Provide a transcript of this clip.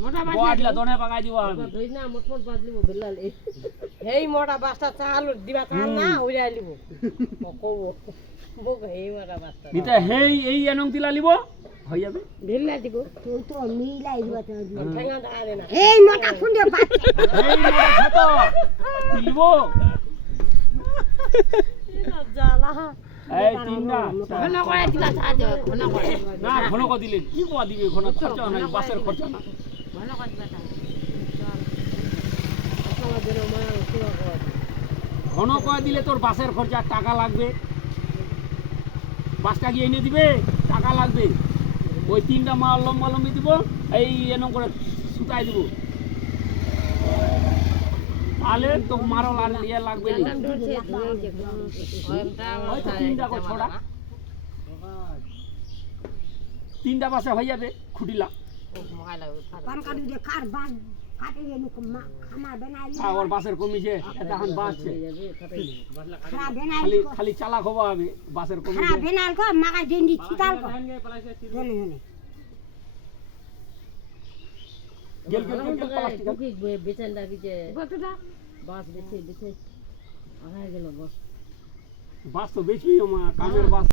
মোটা বাজলা দনে পাকাই দিব আমি ধই না মোটমোট বাজলিব বেলাল এই মোটা বাস্তা চাল দিবা চাল না উড়াই লিব কব বক এই মোটা বাস্তা নিতে হেই এই এনং দিলা লিব হই যাবে বেলা দিব তুই তো মিলাই দিবা তো ঠেঙ্গা দেখা দে না এই মোটা খুঁজে বাচ্চা এই মোটা খাতো দিলব জালা এই তিনটা ঘন করে দিবা সাহায্য ঘন করে না ঘন কো দিলে কি কো দিবে ঘন খরচা না বাসের খরচা না ঘন করে দিবা আসলে যেন মায়া সুরা কর ঘন কো দিলে তোর বাসের খরচা টাকা লাগবে বাসটা গিয়ে এনে দিবে টাকা লাগবে ওই তিনটা মাল লম্বা লম্বি দিব এই এনং করে সুতাই দিব তাহলে তো মারল আর ইয়ে লাগবে না হয়তো তিনটা কো ছড়া তিনটা বাসে হয়ে যাবে খুঁটিলা পান কাটি দে কার বাস কাটে গেলু খানা বানাই আর ওর বাসের কমিছে এখন বাসছে খানা বানাই খালি খালি চালাক হবো হবে বাসের খানা কমিছে বানাল কো মাগা দেন্ডি ছিটাল কো জনে জনে গেল প্লাস্টিক বেচেন ডাকিছে বাস বেচে বেচে আগায় গেল বস বাস তো বেশি কামের বাস